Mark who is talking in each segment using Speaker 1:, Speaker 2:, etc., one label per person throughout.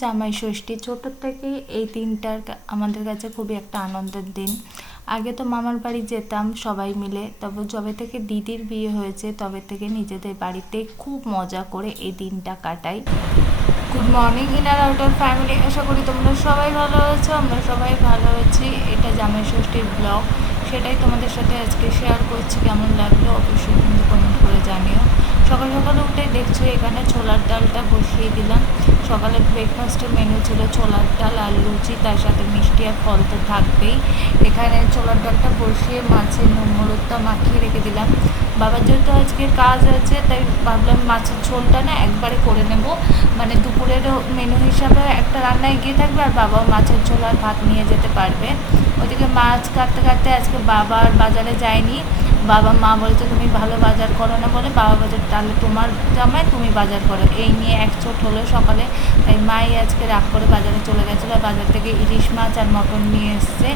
Speaker 1: জামাই ষষ্ঠী ছোটোর থেকে এই দিনটার আমাদের কাছে খুবই একটা আনন্দের দিন। আগে তো মামার বাড়ি যেতাম সবাই মিলে তবে যবে থেকে দিদির বিয়ে হয়েছে, তবে থেকে নিজেদের বাড়িতে খুব মজা করে এই দিনটা কাটাই। Good morning inner outer family আশা করি তোমরা সবাই ভালো আছো, আমরা সবাই ভালো আছি। এটা জামাই ষষ্ঠীর ব্লগ সেটাই তোমাদের সাথে আজকে শেয়ার করছি, কেমন লাগল অবশ্যই কিন্তু কমেন্ট করে জানিও। সকাল সকাল উঠে দেখছ এখানে ছোলার ডালটা বসিয়ে দিলাম। সকালে ব্রেকফাস্টের মেনু ছিল ছোলার ডাল আর লুচি তার সাথে মিষ্টি আর ফল তো থাকবেই। এখানে ছোলার ডালটা বসিয়ে মাছের নুন হলুদটা মাখিয়ে রেখে দিলাম। বাবার যেহেতু আজকে কাজ আছে, তাই ভাবলাম মাছের ঝোলটা না একবারে করে নেব। মানে দুপুরের মেনু হিসাবে একটা রান্না এগিয়ে থাকবে আর বাবাও মাছের ঝোল আর ভাত নিয়ে যেতে পারবে। ওইদিকে মাছ কাটতে কাটতে আজকে বাবা আর বাজারে যায়নি। বাবা মা বলছে, তুমি ভালো বাজার করো না বলে বাবা বাজার তাহলে তোমার জামায় তুমি বাজার করো। এই নিয়ে এক চোট হলো সকালে। তাই মাই আজকে রাগ করে বাজারে চলে গেছিল। বাজার থেকে ইলিশ মাছ আর মটন নিয়ে এসছে।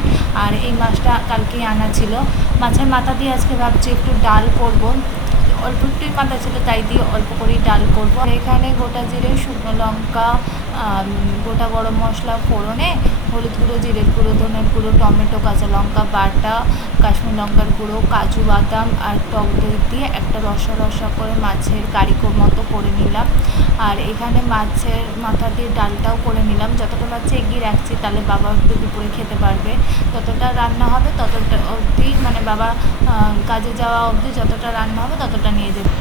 Speaker 1: আর এই মাছটা কালকেই আনা ছিল। মাছের মাথা দিয়ে আজকে ভাবছি একটু ডাল করব। অল্প একটুই মাথা ছিল, তাই দিয়ে অল্প করেই ডাল করব। এখানে গোটা জিরে, শুকনো লঙ্কা গোটা গরম মশলা, ফোড়নে, হলুদ গুঁড়ো, জিরের গুঁড়ো, ধনের গুঁড়ো, টমেটো, কাঁচা লঙ্কা, বাটা, কাশ্মীর লঙ্কার গুঁড়ো, কাজু বাদাম আর টক দই দিয়ে একটা রসা রসা করে মাছের কারিকোর মতো করে নিলাম। আর এখানে মাছের মাথা দিয়ে ডালটাও করে নিলাম। যতটা মাছ এগিয়ে রাখছি, তাহলে বাবা একটু দুপুরে খেতে পারবে। ততটা রান্না হবে, ততটা অবধি মানে বাবা কাজে যাওয়া অবধি যতটা রান্না হবে, ততটা নিয়ে যাবে।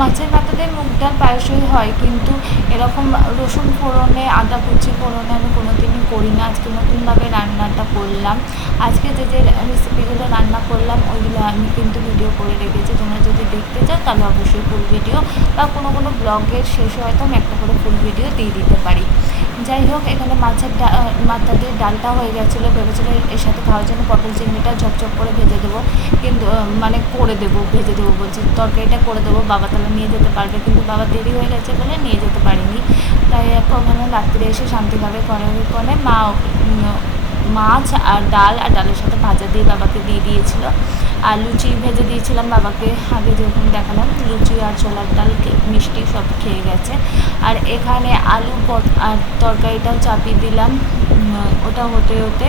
Speaker 1: মাছের দিয়ে মুগ ডাল প্রায়শই হয়, কিন্তু এরকম রসুন ফোড়নে, আদা কুচি ফোড়নে আমি কোনো দিনই করি না। আজকে নতুনভাবে রান্নাটা করলাম। আজকে যে যে রেসিপিগুলো রান্না করলাম, ওইগুলো আমি কিন্তু ভিডিও করে রেখেছি। তোমরা যদি দেখতে চাও, তাহলে অবশ্যই ফুল ভিডিও বা কোনো কোনো ব্লগের শেষে হয়তো আমি একটা করে ফুল ভিডিও দিয়ে দিতে পারি। যাই হোক, এখানে মাছের ডা- মাথা দিয়ে ডালটা হয়ে গেছিল, ভেবেছিলো এর সাথে খাওয়ার জন্য পটল চিংড়িটা ঝকঝক করে ভেজে দেবো। কিন্তু মানে করে দেবো, ভেজে দেবো বলছি। তরকারিটা করে দেবো, বাবা তাহলে নিয়ে যেতে পারবে। কিন্তু বাবা দেরি হয়ে গেছে বলে নিয়ে যেতে পারিনি। তাই এখন রাত্রে এসে শান্তিভাবে করে করে মা মাছ আর ডাল আর ডালের সাথে ভাজা দিয়ে বাবাকে দিয়ে দিয়েছিল। আর লুচি ভেজে দিয়েছিলাম বাবাকে আগে যেরকম দেখালাম, লুচি আর ছোলার ডাল মিষ্টি সব খেয়ে গেছে। আর এখানে আলু আর তরকারিটাও চাপিয়ে দিলাম। ওটা হতে হতে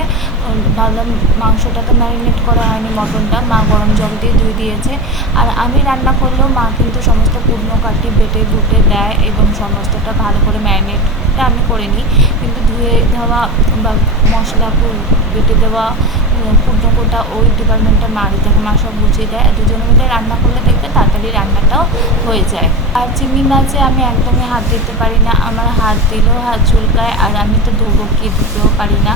Speaker 1: ভাবলাম মাংসটা তো ম্যারিনেট করা হয়নি মটনটা, মা গরম জল দিয়ে ধুয়ে দিয়েছে। আর আমি রান্না করলেও মা কিন্তু সমস্ত কুটনো কাটি বেটে বুটে দেয় এবং সমস্তটা ভালো করে ম্যারিনেটটা আমি করে নিই কিন্তু ধুয়ে দেওয়া বা মশলা বেটে দেওয়া কুটনো কোটা ওই ডিপার্টমেন্টটা মারি থাকে মা সব বুঝিয়ে দেয়। দুজনে মিলে রান্না করলে দেখবে তাড়াতাড়ি রান্নাটাও হয়ে যায়। আর চিংড়ি মাছে আমি একদমই হাত দিতে পারি না। আমার হাত দিলেও হাত চুলকায়, আর আমি তো ধোবো কি ধুতেও পারি না।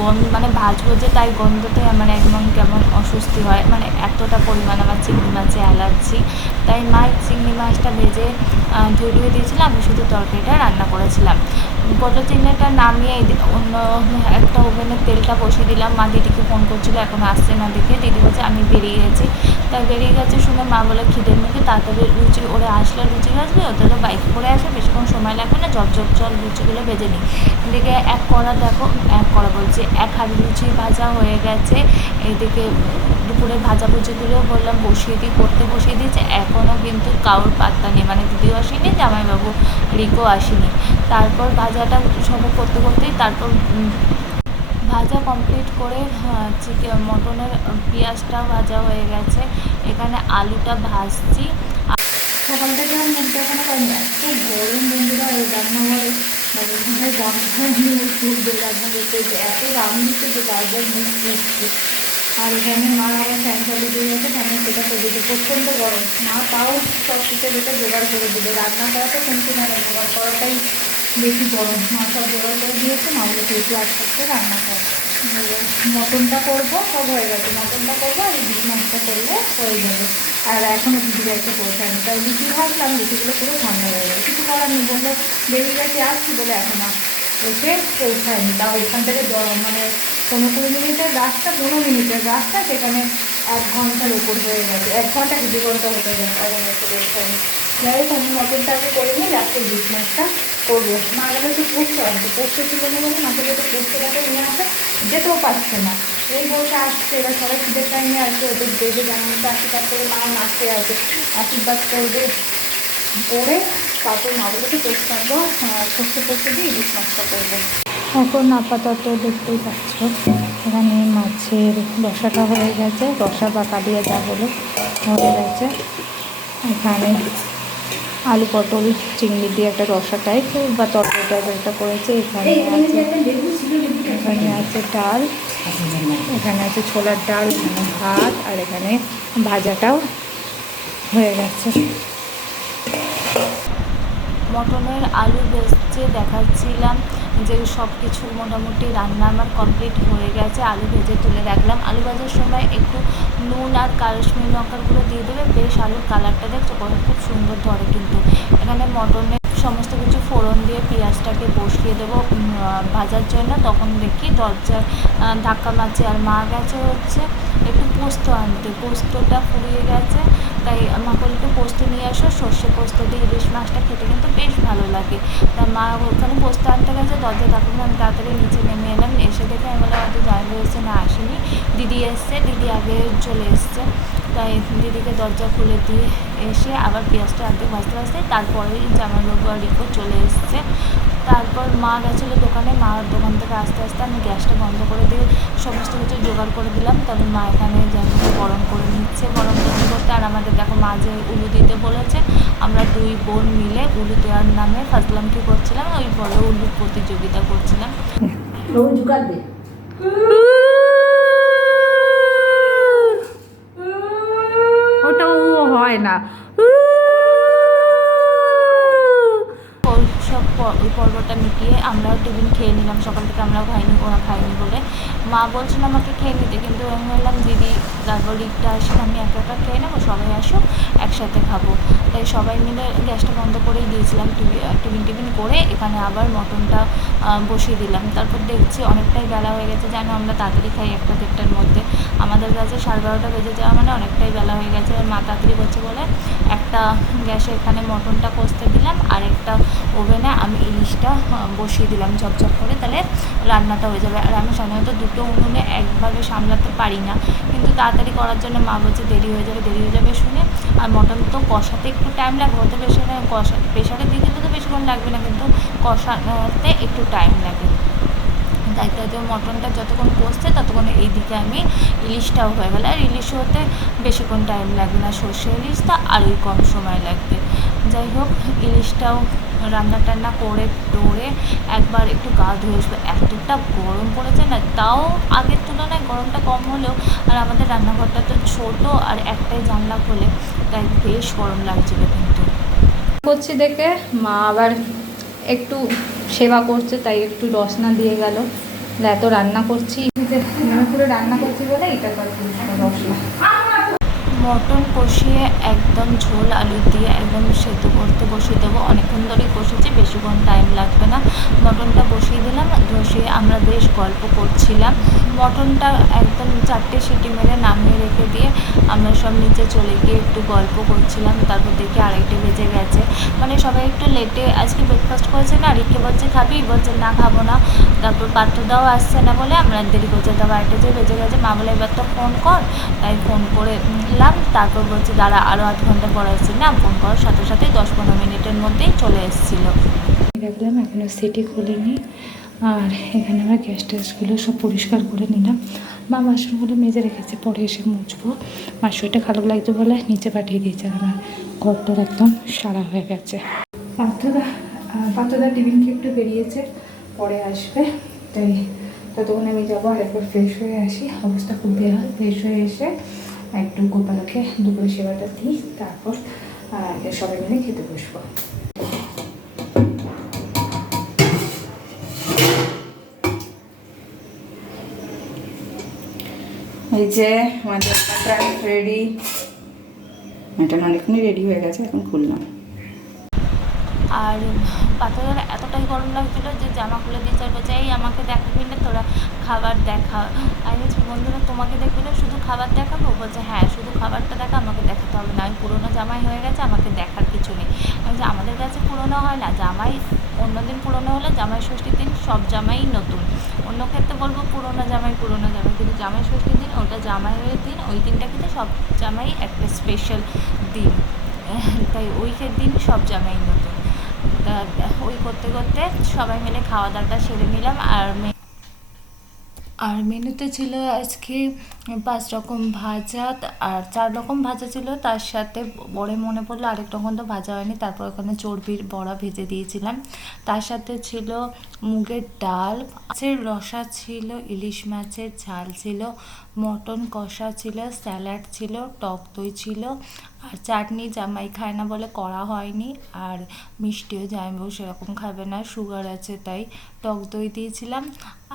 Speaker 1: গন্ধ মানে ভাজবো যে তাই গন্ধতে আমার একদম কেমন অস্বস্তি হয়। মানে এতটা পরিমাণ আমার চিংড়ি মাছে অ্যালার্জি। তাই মা চিংড়ি মাছটা ভেজে ধুয়ে ধুয়ে দিয়েছিলাম আমি শুধু তরকারিটা রান্না করেছিলাম। পটল চিংড়িটা নামিয়ে অন্য একটা ওভেনে তেলটা বসিয়ে দিলাম। মা দিদিকে ফোন করছিল, এখন আসছে না দেখে। দিদি বলছে, আমি বেরিয়ে গেছি। তাই বেরিয়ে গেছে শুনে মা বলে খিদের মুখে তাড়াতাড়ি লুচি ওরে আসলে লুচি ভাজবে ওদের বাইক করে আসে, বেশিক্ষণ সময় লাগবে না। ঝপ ঝপ জল লুচিগুলো ভেজে নিই। এদিকে এক কড়া দেখো, এক কড়া বলছি, এক হাঁড়ি লুচি ভাজা হয়ে গেছে। এদিকে দুপুরে ভাজা ভাজাভুজিগুলো বললাম, বসিয়ে দিই, করতে বসিয়ে দিয়েছে। এখনও কিন্তু কারোর পাত্তা নেই। মানে দিদিও আসেনি, জামাইবাবু, রিকো আসেনি। তারপর ভাজাটা সব করতে করতেই তারপর ভাজা কমপ্লিট করে চিকেন মটনের পেঁয়াজটা ভাজা হয়ে গেছে। এখানে আলুটা ভাজছি। সকাল থেকে আর মুখ দেখানো এত গরম বন্ধুরা, এই রান্নাঘরে মানে ঘরে রান্না করতে এত রাম দিচ্ছে যে বারবার মুখ আর এখানে মা আবার ফ্যান চালু দিয়ে গেছে ফ্যানে সেটা করে দিতে প্রচণ্ড গরম। মা তাও সব কিছু যেটা জোগাড় করে দেবে রান্না করাটা কিন্তু না জোগাড় করাটাই বেশি গরম মা সব জোগাড় করে দিয়েছে বলে একটু আস্তে আস্তে রান্না কর মটনটা করব, সব হয়ে গেছে। মটনটা করব আর ইলিশ মাছটা করলে হয়ে যাবে। আর এখনও দিদিরা এসে পৌঁছায়নি তাই লুচি ভাবলাম লুচিগুলো পুরো ঠান্ডা হয়ে গেছে। কিছু করার নেই, বলল বেরিয়ে গেছে, আসছি বলে এখন এসে পৌঁছায়নি তাও এখান থেকে দ- মানে পনেরো কুড়ি মিনিটের রাস্তা পনেরো মিনিটের রাস্তা, সেখানে এক ঘণ্টার উপর হয়ে গেছে। এক ঘণ্টা দু ঘণ্টা হতে এসে পৌঁছায়নি যাই হোক, আমি মটনটা আগে করে নিই রাত্রে ইলিশ মাছটা করব। মা গেলে তো পোস্ত আসবে পোস্ত ছিল না বলে মাকে যেতে পোস্তটাকে নিয়ে আসে যেতেও পারছে না। এই বলতে আসছে, এবার সবাই শীতের টাইমে আসছে ওদের দেবে যেমন আশীর্বাদ করে মা নাচতে আছে। আশীর্বাদ করবে। করে তারপর মাগুলোকে পোস্ত আনব পোস্ত পোস্ত দিয়ে ইলিশ মাছটা করব। এখন আপাতত দেখতেই পাচ্ছ, এখানে মাছের রসাটা হয়ে গেছে, রসা বা কালিয়া যা বলে হয়ে গেছে এখানে আলু পটল, চিংড়ি দিয়ে একটা রসা টাইপ বা তরকারি টাইপ একটা করেছে। এখানে আছে এখানে আছে ডাল, এখানে আছে ছোলার ডাল, এখানে ভাত, আর এখানে ভাজাটাও হয়ে গেছে। মটনের আলু ভেজে দেখাচ্ছিলাম। যে সব কিছু মোটামুটি রান্না আমার কমপ্লিট হয়ে গেছে আলু ভেজে তুলে রাখলাম। আলু ভাজার সময় একটু নুন আর কাশ্মীর লঙ্কাগুলো দিয়ে দেবে বেশ আলুর কালারটা দেখছ খুব সুন্দর ধরে কিন্তু। এখানে মটনের সমস্ত কিছু ফোড়ন দিয়ে পেঁয়াজটাকে বসিয়ে দেবো ভাজার জন্য। তখন দেখি দরজা আহ, ধাক্কা মারছে আর মা গেছে হচ্ছে। একটু পোস্ত আনতে, পোস্তটা ফুরিয়ে গেছে, তাই মা বলল একটু পোস্ত নিয়ে আসো, সর্ষে পোস্ত দিয়ে ইলিশ মাছটা খেতে কিন্তু বেশ ভালো লাগে। তা মা ওখানে পোস্ত আনতে গেছে, দরজা ধাক্কা আমি তাড়াতাড়ি নিচে নেমে এলাম, এসে দেখে আমি বললাম হয়তো জানব এসছে না আসেনি? দিদি এসছে, দিদি আগে চলে এসছে, তাই দিদিকে দরজা খুলে দিয়ে এসে আবার পেঁয়াজটা আনতে ভাজতে ভাজতে তারপরেই জামাইবাবু আর রিকো চলে এসছে। তারপর মা গেছিল দোকানে মার দোকান থেকে আস্তে আস্তে আমি গ্যাসটা বন্ধ করে দিয়ে সমস্ত কিছু জোগাড় করে দিলাম। তবে মা এখানে যেমন গরম করে নিচ্ছে গরম করতে করতে আর আমাদের দেখো মা যে উলু দিতে বলেছে আমরা দুই বোন মিলে উলু দেওয়ার নামে ফাজলাম কি করছিলাম ওই বড় উলু প্রতিযোগিতা করছিলাম। ওটা ও হয় না। ওই মিটিয়ে আমরাও টিফিন খেয়ে নিলাম। সকাল থেকে আমরাও খাইনি, ওরা খাইনি বলে। মা বলছিল আমাকে খেয়ে নিতে, কিন্তু আমি বললাম, দিদি তারপর রিকটা আসে আমি একা একা খেয়ে নেব, সবাই আসুক, একসাথে খাব। তাই সবাই মিলে গ্যাসটা বন্ধ করেই দিয়েছিলাম টিফিন টিফিন করে এখানে আবার মটনটা বসিয়ে দিলাম। তারপর দেখছি অনেকটাই বেলা হয়ে গেছে যেন আমরা তাড়াতাড়ি খাই একটা দেড়টার মধ্যে। আমাদের কাছে সাড়ে বারোটা বেজে যাওয়া মানে অনেকটাই বেলা হয়ে গেছে এবার মা তাড়াতাড়ি করছে বলে একটা গ্যাসে এখানে মটনটা কষতে দিলাম, আর একটা ওভেনে আমি ইলিশটা বসিয়ে দিলাম ঝপঝপ করে, তাহলে রান্নাটা হয়ে যাবে। আর আমি সাধারণত দুটো উনুনে একভাবে সামলাতে পারি না, কিন্তু তাড়াতাড়ি করার জন্য মা বলছে দেরি হয়ে যাবে, দেরি হয়ে যাবে শুনে। আর মটন তো কষাতে একটু টাইম লাগবে হয়তো প্রেশারে কষা প্রেশারে দিলে তো বেশিক্ষণ লাগবে না, কিন্তু কষাতে একটু টাইম লাগে। তাই মটনটা যতক্ষণ কষছে ততক্ষণ এই দিকে আমি ইলিশটাও হয়ে গেলে। আর ইলিশ হতে বেশিক্ষণ টাইম লাগবে না, সর্ষে ইলিশটা আরোই কম সময় লাগবে। যাই হোক ইলিশটাও রান্না টান্না করে টোরে একবার একটু গা ধুয়ে আসব। এতটা গরম পড়েছে না তাও আগের তুলনায় গরমটা কম হলেও আর আমাদের রান্নাঘরটা তো ছোটো আর একটাই জানলা খোলে তাই বেশ গরম লাগছিল কিন্তু। করছি দেখে মা আবার একটু সেবা করছে তাই একটু রসনা দিয়ে গেল। এত রান্না করছি করে রান্না করছি বলে এটা করে রসনা মটন কষিয়ে একদম ঝোল আলু দিয়ে একদম সেদ্ধ করতে বসিয়ে দেবো। অনেকক্ষণ ধরেই কষেছি বেশিক্ষণ টাইম লাগবে না। মটনটা বসিয়ে দিলাম বসিয়ে আমরা বেশ গল্প করছিলাম। মটনটা একদম চারটে সিটি মেরে নামিয়ে রেখে দিয়ে আমরা সব নিচে চলে গিয়ে একটু গল্প করছিলাম, তারপর দেখি আড়াইটে বেজে গেছে। মানে সবাই একটু লেটে আজকে ব্রেকফাস্ট করেছে না, রিকে বলছে, খাবি? বলছে, না, খাব না। তারপর পাত্রদাও আসছে না বলে আমরা দেরি করছে তারপর আড়াইটে যে বেজে গেছে। মা বলে, এবার তো ফোন কর। তাই ফোন করে নিলাম তারপর বলছে, দাঁড়া আরও আধ ঘণ্টা পরে আসছি না ফোন করার সাথে সাথে দশ পনেরো মিনিটের মধ্যেই চলে এসেছিল। রাখলাম এখনও সিটি খুলিনি। আর এখানে আমরা গ্যাস ট্যাসগুলো সব পরিষ্কার করে নিলাম। মা বাসনগুলো মেজে রেখেছে, পরে এসে মুছবো। মার শরীরটা খারাপ লাগছে বলে নিচে পাঠিয়ে দিয়েছে আমার ঘরটার একদম সারা হয়ে গেছে। পাত্রদা পাত্রদা টিফিন একটু বেরিয়েছে, পরে আসবে। তাই ততক্ষণ আমি যাব আর একবার ফ্রেশ হয়ে আসি। অবস্থা খুব বেহাল ফ্রেশ হয়ে এসে একটু গোপালকে দুপুরে সেবাটা দিই তারপর সবাই মিলে খেতে বসবো।
Speaker 2: এই যে আমাদের মাটন রেডি মাটন অনেকক্ষণই রেডি হয়ে গেছে এখন খুললাম।
Speaker 1: আর পাথরের এতটাই গরম লাগছিল যে জামা খুলে দিতে আর বলছে এই আমাকে দেখাবি না তোরা খাবার দেখা। আমি বলছি বন্ধুরা, তোমাকে দেখবি না, শুধু খাবার দেখাবো? বলছে হ্যাঁ শুধু খাবারটা দেখা, আমাকে দেখাতে হবে না। আমি পুরোনো জামাই হয়ে গেছে, আমাকে দেখার কিছু নেই। আমি বলছি, আমাদের কাছে পুরোনো হয় না। জামাই অন্যদিন পুরোনো হলে জামাই ষষ্ঠীর দিন সব জামাই নতুন। অন্য ক্ষেত্রে বলব, পুরোনো জামাই পুরোনো জামাই। কিন্তু জামাই ষষ্ঠীর দিন, ওটা জামাইয়ের দিন, ওই দিনটা কিন্তু সব জামাই একটা স্পেশাল দিন। তাই উইকের দিন সব জামাই নতুন। ওই করতে করতে সবাই মিলে খাওয়া দাওয়াটা সেরে নিলাম আর আর মেনুতে ছিল আজকে পাঁচ রকম ভাজা আর চার রকম ভাজা ছিল, তার সাথে পরে মনে পড়ল আরেক রকম তো ভাজা হয়নি, তারপর ওখানে চর্বির বড়া ভেজে দিয়েছিলাম। তার সাথে ছিল মুগের ডাল, মাছের রসা ছিল, ইলিশ মাছের ঝাল ছিল মটন কষা ছিল, স্যালাড ছিল, টক দই ছিল, আর চাটনি জামাই খায় না বলে করা হয়নি, আর মিষ্টিও জামাইবাবু সেরকম খাবে না, সুগার আছে তাই টক দই দিয়েছিলাম,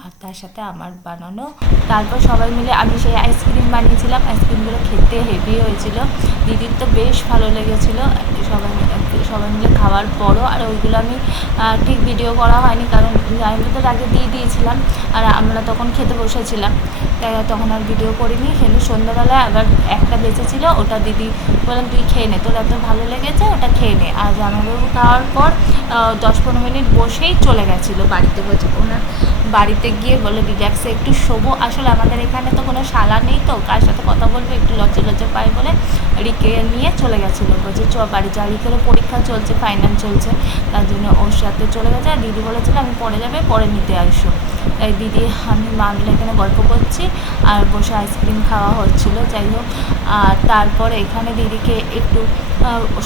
Speaker 1: আর তার সাথে আমার বানানো। তারপর সবাই মিলে আমি সেই আইসক্রিম বানিয়েছিলাম আইসক্রিমগুলো খেতে হেভি হয়েছিল। দিদির তো বেশ ভালো লেগেছিল। সবাই সবাই মিলে খাওয়ার পরও, আর ওইগুলো আমি ঠিক ভিডিও করা হয়নি কারণ জামাইবাবুদের আগে দিয়ে দিয়েছিলাম, আর আমরা তখন খেতে বসেছিলাম। তাই তখন আর ভিডিও করিনি। কিন্তু সন্ধ্যাবেলায় আবার একটা বেঁচেছিল, ওটা দিদি বললাম তুই খেয়ে নে, তোর এত ভালো লেগেছে, ওটা খেয়ে নে। আর জামাইবাবু খাওয়ার পর দশ পনেরো মিনিট বসেই চলে গেছিল বাড়িতে। বসে ওনার বাড়িতে গিয়ে বলে রিল্যাক্সে একটু শোবো। আসলে আমাদের এখানে তো কোনো শালা নেই তো, কার সাথে কথা বলব? একটু লজ্জা লজ্জা পাই বলে রিকে নিয়ে চলে গেছিল। বলছে, চ, বাড়ি যা। রিকেরও পরীক্ষা চলছে, ফাইনাল চলছে, তার জন্য ওর সাথে চলে গেছে। আর দিদি বলেছিল, আমি পরে যাবে, পরে নিতে আসো। তাই দিদি, আমি মা মিলে এখানে গল্প করছি, আর বসে আইসক্রিম খাওয়া হচ্ছিল। যাই হোক আর তারপরে এখানে দিদিকে একটু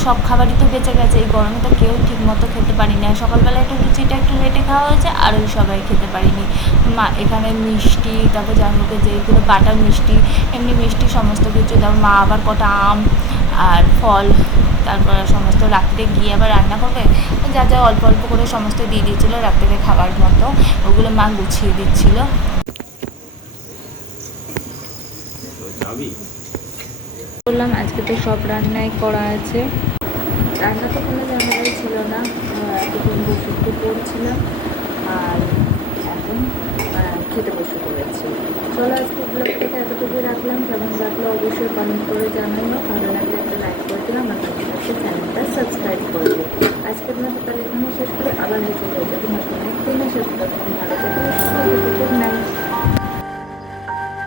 Speaker 1: সব খাবারই তো বেঁচে গেছে, এই গরমে তো কেউ ঠিক মতো খেতে পারিনি। আর সকালবেলা একটু লুচিটা একটু লেটে খাওয়া হয়েছে, আর ওই সবাই খেতে পারিনি। মা, এখানে মিষ্টি, তারপর জামাইকে যেগুলো বাটার মিষ্টি, এমনি মিষ্টি সমস্ত কিছু, তারপর মা আবার কটা আম, আর ফল, তারপর সমস্ত রাত্রে গিয়ে আবার রান্না করবে। যা যা অল্প অল্প করে সমস্ত দিয়ে দিয়েছিলো রাত্রে খাবার মতো, ওগুলো মা গুছিয়ে দিচ্ছিল।
Speaker 3: যাবি?
Speaker 1: বললাম আজকে তো সব রান্নাই করা আছে। রান্না তো কোনো ঝামেলাই ছিল না। এতক্ষণ বসে একটু পড়ছিলাম আর এখন খেতে বসে পড়েছি। চলো আজকে ব্লগটাকে এতটুকু রাখলাম। কেমন লাগল অবশ্যই কমেন্ট করে জানানো ভালো লাগলে একটা লাইক করে দিলাম আর সাথে চ্যানেলটা সাবস্ক্রাইব করে দিও। আজকের মতো তাহলে এখানে শেষ করে। আবার হয়ে চলে যাবে নতুন একদিনে শেষ করলাম